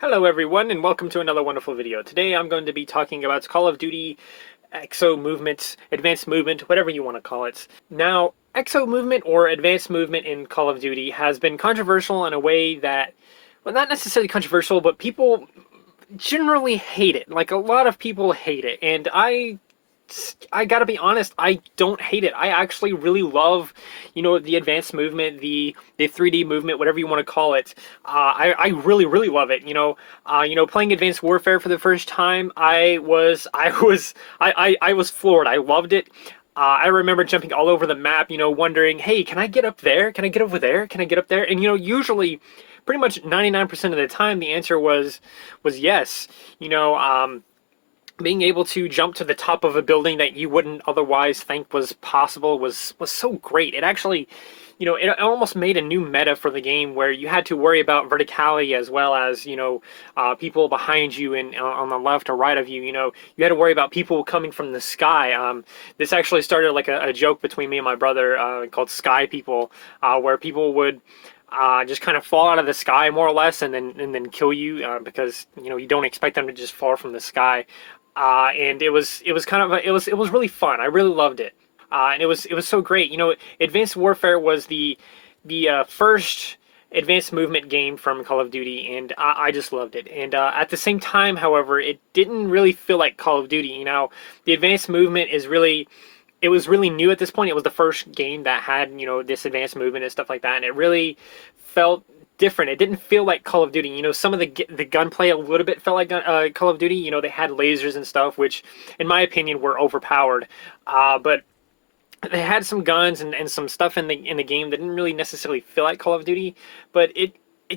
Hello everyone and welcome to another wonderful video. Today I'm going to be talking about Call of Duty Exo Movement, Advanced Movement, whatever you want to call it. Now, Exo Movement or Advanced Movement in Call of Duty has been controversial in a way that, well, not necessarily controversial, but people generally hate it. Like, a lot of people hate it, and I gotta be honest, I don't hate it. I actually really love, the advanced movement, the 3D movement, whatever you want to call it. I really love it. Playing Advanced Warfare for the first time, I was floored. I loved it. I remember jumping all over the map, wondering, hey, can I get up there? Can I get over there? Can I get up there? And usually, pretty much 99% of the time, the answer was yes. Being able to jump to the top of a building that you wouldn't otherwise think was possible was so great. It actually, it almost made a new meta for the game where you had to worry about verticality as well as, people behind you and on the left or right of you. You had to worry about people coming from the sky. This actually started like a joke between me and my brother called Sky People, where people would just kind of fall out of the sky more or less, and then kill you because you don't expect them to just fall from the sky. And it was kind of it was really fun. I really loved it, and it was so great. Advanced Warfare was the first advanced movement game from Call of Duty, and I just loved it. And at the same time, however, it didn't really feel like Call of Duty. The advanced movement is really it was really new at this point. It was the first game that had this advanced movement and stuff like that, and it really felt different. It didn't feel like Call of Duty. Some of the gunplay a little bit felt like Call of Duty. They had lasers and stuff, which, in my opinion, were overpowered. But they had some guns and some stuff in the game that didn't really necessarily feel like Call of Duty. But it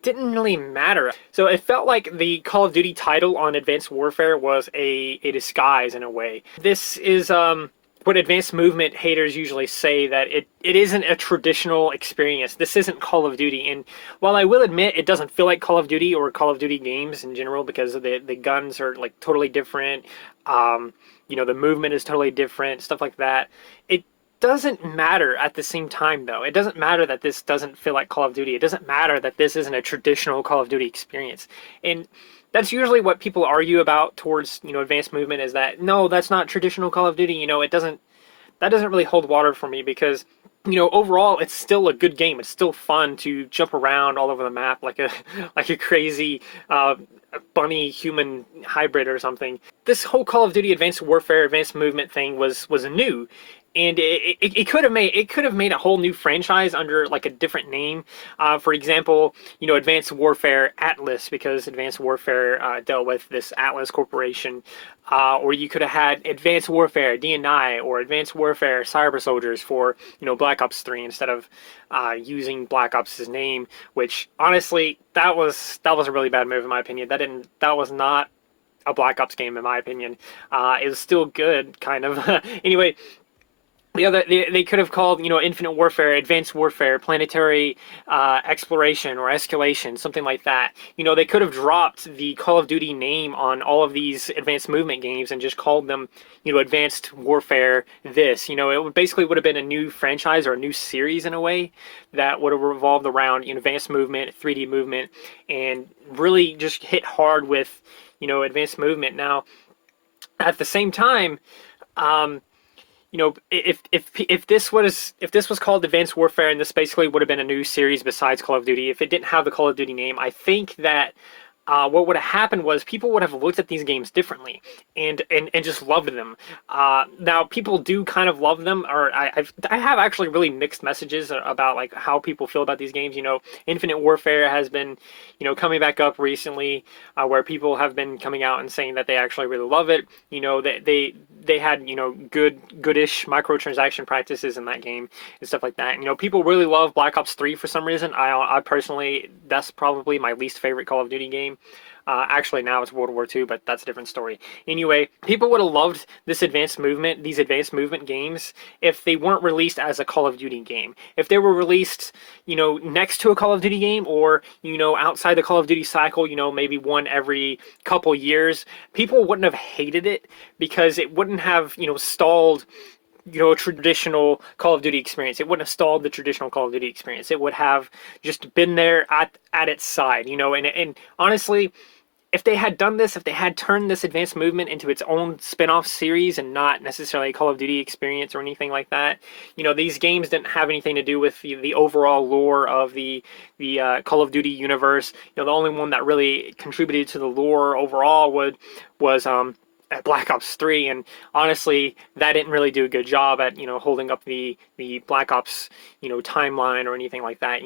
didn't really matter. So it felt like the Call of Duty title on Advanced Warfare was a disguise in a way. This is what advanced movement haters usually say, that it isn't a traditional experience. This isn't Call of Duty. And while I will admit it doesn't feel like Call of Duty or Call of Duty games in general, because the guns are like totally different, the movement is totally different, stuff like that, it doesn't matter at the same time, though. It doesn't matter that this doesn't feel like Call of Duty. It doesn't matter that this isn't a traditional Call of Duty experience. And that's usually what people argue about towards, advanced movement, is that, no, that's not traditional Call of Duty. That doesn't really hold water for me, because overall it's still a good game. It's still fun to jump around all over the map like a like a crazy bunny human hybrid or something. This whole Call of Duty Advanced Warfare Advanced Movement thing was new, and it could have made a whole new franchise under like a different name. For example, Advanced Warfare Atlas, because Advanced Warfare dealt with this Atlas Corporation. Or you could have had Advanced Warfare DNI or Advanced Warfare Cyber Soldiers for Black Ops 3, instead of using Black Ops' name, which honestly that was a really bad move in my opinion. That was not a Black Ops game in my opinion. It was still good, kind of. Anyway, they could have called Infinite Warfare Advanced Warfare Planetary Exploration or Escalation, something like that. They could have dropped the Call of Duty name on all of these advanced movement games and just called them Advanced Warfare this. Basically would have been a new franchise or a new series in a way that would have revolved around advanced movement, 3D movement, and really just hit hard with advanced movement. Now, at the same time, if this was called Advanced Warfare, and this basically would have been a new series besides Call of Duty, if it didn't have the Call of Duty name, I think that what would have happened was people would have looked at these games differently and just loved them. Now, people do kind of love them, or I have actually really mixed messages about like how people feel about these games. Infinite Warfare has been coming back up recently, where people have been coming out and saying that they actually really love it. They had goodish microtransaction practices in that game and stuff like that. People really love Black Ops 3 for some reason. I personally, that's probably my least favorite Call of Duty game. Actually, now it's World War II, but that's a different story. Anyway, people would have loved these advanced movement games if they weren't released as a Call of Duty game. If they were released, next to a Call of Duty game, or, outside the Call of Duty cycle, maybe one every couple years, people wouldn't have hated it, because it wouldn't have, stalled a traditional Call of Duty experience. It wouldn't have stalled the traditional Call of Duty experience. It would have just been there at its side, and honestly, if they had done this, if they had turned this advanced movement into its own spin-off series and not necessarily a Call of Duty experience or anything like that, these games didn't have anything to do with the overall lore of the Call of Duty universe. The only one that really contributed to the lore overall was at Black Ops 3, and honestly, that didn't really do a good job at holding up the Black Ops timeline or anything like that.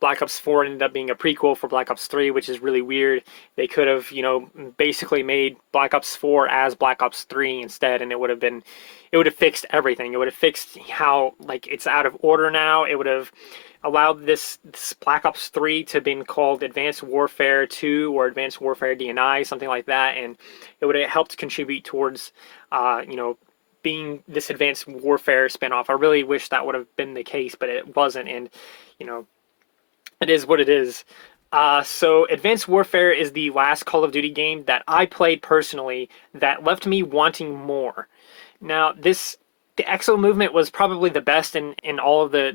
Black Ops 4 ended up being a prequel for Black Ops 3, which is really weird. They could have basically made Black Ops 4 as Black Ops 3 instead, and it would have fixed everything. It would have fixed how it's out of order now. It would have allowed this Black Ops 3 to been called Advanced Warfare 2 or Advanced Warfare DNI, something like that, and it would have helped contribute towards, being this Advanced Warfare spinoff. I really wish that would have been the case, but it wasn't, and it is what it is. So Advanced Warfare is the last Call of Duty game that I played personally that left me wanting more. Now, the Exo movement was probably the best in all of the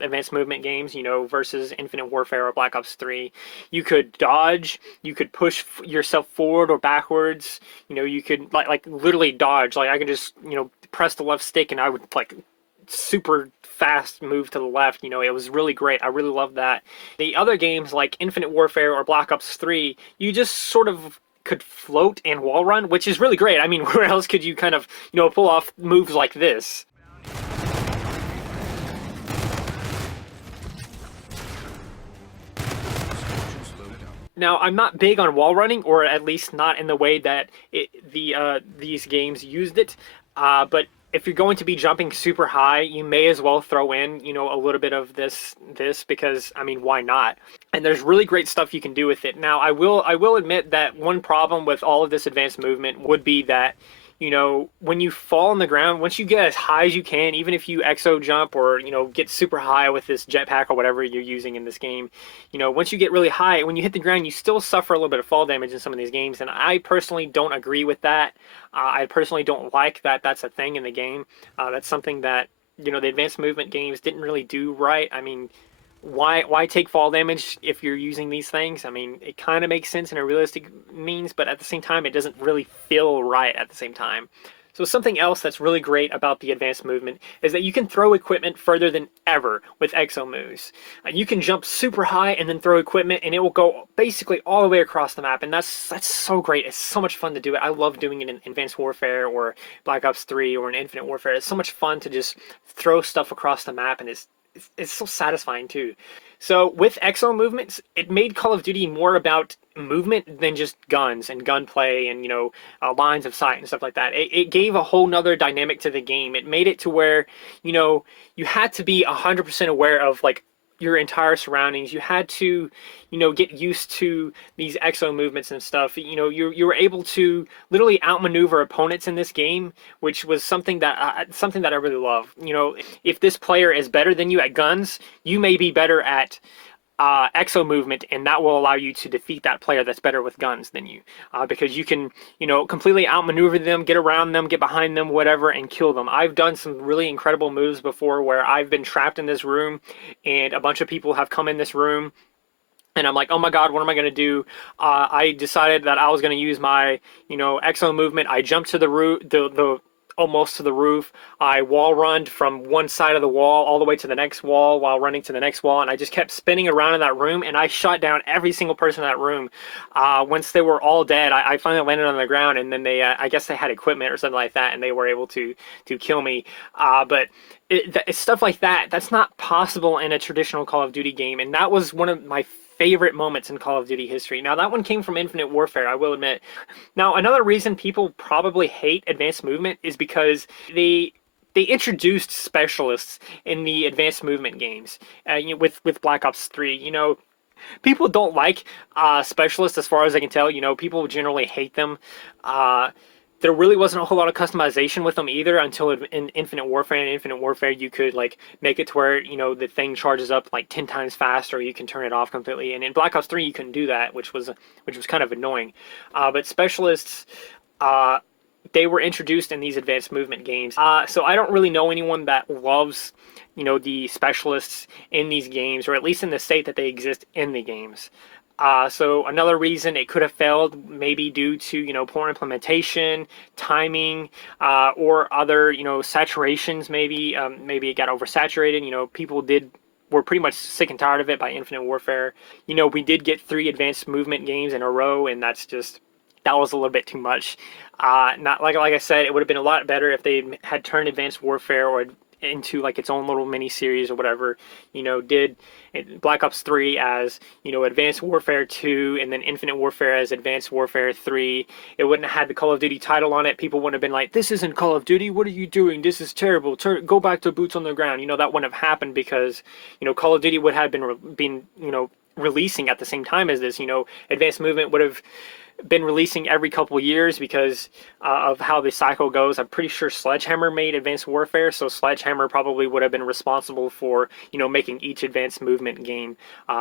advanced movement games, versus Infinite Warfare or Black Ops 3. You could dodge, you could push yourself forward or backwards, you could like literally dodge. Like I could just, press the left stick and I would super fast move to the left. It was really great. I really loved that. The other games like Infinite Warfare or Black Ops 3, you just sort of could float and wall run, which is really great. I mean, where else could you kind of, pull off moves like this? Now, I'm not big on wall running, or at least not in the way that these games used it. But if you're going to be jumping super high, you may as well throw in, a little bit of this because, I mean, why not? And there's really great stuff you can do with it. Now, I will admit that one problem with all of this advanced movement would be that, when you fall on the ground, once you get as high as you can, even if you exo jump or, get super high with this jetpack or whatever you're using in this game, once you get really high, when you hit the ground, you still suffer a little bit of fall damage in some of these games. And I personally don't agree with that. I personally don't like that that's a thing in the game. That's something that, the advanced movement games didn't really do right. I mean, why take fall damage if you're using these things? I mean, it kind of makes sense in a realistic means, but at the same time, it doesn't really feel right at the same time. So something else that's really great about the advanced movement is that you can throw equipment further than ever with exo moves. You can jump super high and then throw equipment, and it will go basically all the way across the map, and that's so great. It's so much fun to do it. I love doing it in Advanced Warfare or Black Ops 3 or in Infinite Warfare. It's so much fun to just throw stuff across the map, and it's so satisfying too. So with exo movements, it made Call of Duty more about movement than just guns and gunplay and lines of sight and stuff like that. It gave a whole nother dynamic to the game. It made it to where you had to be 100% aware of your entire surroundings. You had to, get used to these exo movements and stuff. You were able to literally outmaneuver opponents in this game, which was something that I really love. If this player is better than you at guns, you may be better at exo movement, and that will allow you to defeat that player that's better with guns than you, because you can completely outmaneuver them, get around them, get behind them, whatever, and kill them. I've done some really incredible moves before where I've been trapped in this room and a bunch of people have come in this room and I'm like, oh my god, what am I going to do? I decided that I was going to use my exo movement. I jumped to the roof, the almost to the roof. I wall runned from one side of the wall all the way to the next wall while running to the next wall, and I just kept spinning around in that room, and I shot down every single person in that room. Once they were all dead, I finally landed on the ground, and then they, I guess they had equipment or something like that, and they were able to kill me. But it's stuff like that, that's not possible in a traditional Call of Duty game, and that was one of my favorite moments in Call of Duty history. Now, that one came from Infinite Warfare, I will admit. Now, another reason people probably hate advanced movement is because they introduced specialists in the advanced movement games with Black Ops 3. People don't like specialists, as far as I can tell. People generally hate them. There really wasn't a whole lot of customization with them either until in Infinite Warfare. In Infinite Warfare, you could make it to where the thing charges up 10 times faster. You can turn it off completely. And in Black Ops 3, you couldn't do that, which was kind of annoying. But specialists, they were introduced in these advanced movement games. So I don't really know anyone that loves the specialists in these games, or at least in the state that they exist in the games. So another reason it could have failed, maybe due to, poor implementation, timing, or other, saturations. Maybe it got oversaturated. People were pretty much sick and tired of it by Infinite Warfare. We did get 3 advanced movement games in a row, and that was a little bit too much. Not like I said, it would have been a lot better if they had turned Advanced Warfare or into like its own little mini series or whatever. Did Black Ops 3 as Advanced Warfare 2, and then Infinite Warfare as Advanced Warfare 3. It wouldn't have had the Call of Duty title on it. People wouldn't have been like, "This isn't Call of Duty. What are you doing? This is terrible. Go back to boots on the ground." That wouldn't have happened because Call of Duty would have been releasing at the same time as this. Advanced Movement would have been releasing every couple of years because of how the cycle goes. I'm pretty sure Sledgehammer made Advanced Warfare, so Sledgehammer probably would have been responsible for making each Advanced Movement game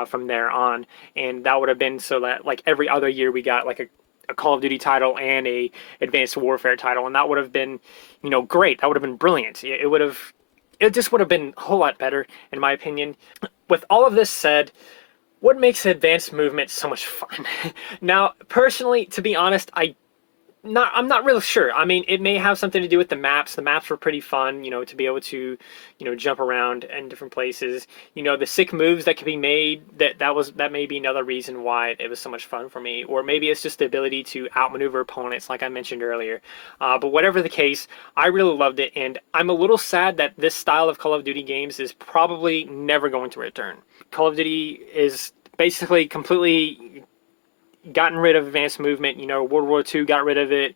from there on, and that would have been so that like every other year we got like a Call of Duty title and a Advanced Warfare title, and that would have been great. That would have been brilliant. It just would have been a whole lot better in my opinion. With all of this said, what makes Advanced Movement so much fun? Now, personally, to be honest, I'm not really sure. I mean, it may have something to do with the maps. The maps were pretty fun, to be able to, jump around in different places. The sick moves that could be made, that may be another reason why it was so much fun for me. Or maybe it's just the ability to outmaneuver opponents, like I mentioned earlier. But whatever the case, I really loved it, and I'm a little sad that this style of Call of Duty games is probably never going to return. Call of Duty is basically completely gotten rid of Advanced Movement. World War II got rid of it.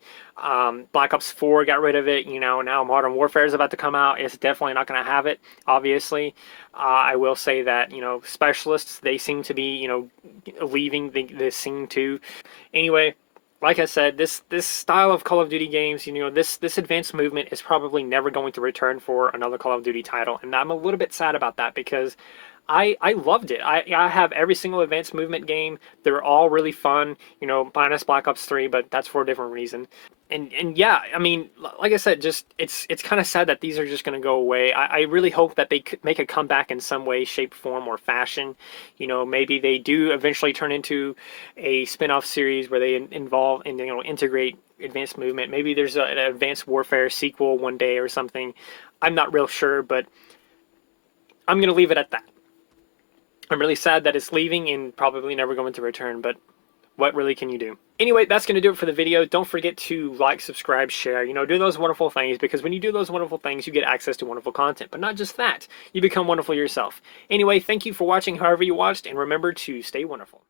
Black Ops 4 got rid of it. Now Modern Warfare is about to come out. It's definitely not going to have it, obviously. I will say that, specialists, they seem to be, leaving the scene too. Anyway, like I said, this style of Call of Duty games, this Advanced Movement is probably never going to return for another Call of Duty title, and I'm a little bit sad about that because I loved it. I have every single Advanced Movement game. They're all really fun, minus Black Ops 3, but that's for a different reason. And yeah, I mean, like I said, just it's kind of sad that these are just going to go away. I really hope that they could make a comeback in some way, shape, form, or fashion. Maybe they do eventually turn into a spin-off series where they involve and integrate Advanced Movement. Maybe there's an Advanced Warfare sequel one day or something. I'm not real sure, but I'm going to leave it at that. I'm really sad that it's leaving and probably never going to return, but what really can you do? Anyway, that's going to do it for the video. Don't forget to like, subscribe, share, do those wonderful things, because when you do those wonderful things, you get access to wonderful content. But not just that, you become wonderful yourself. Anyway, thank you for watching however you watched, and remember to stay wonderful.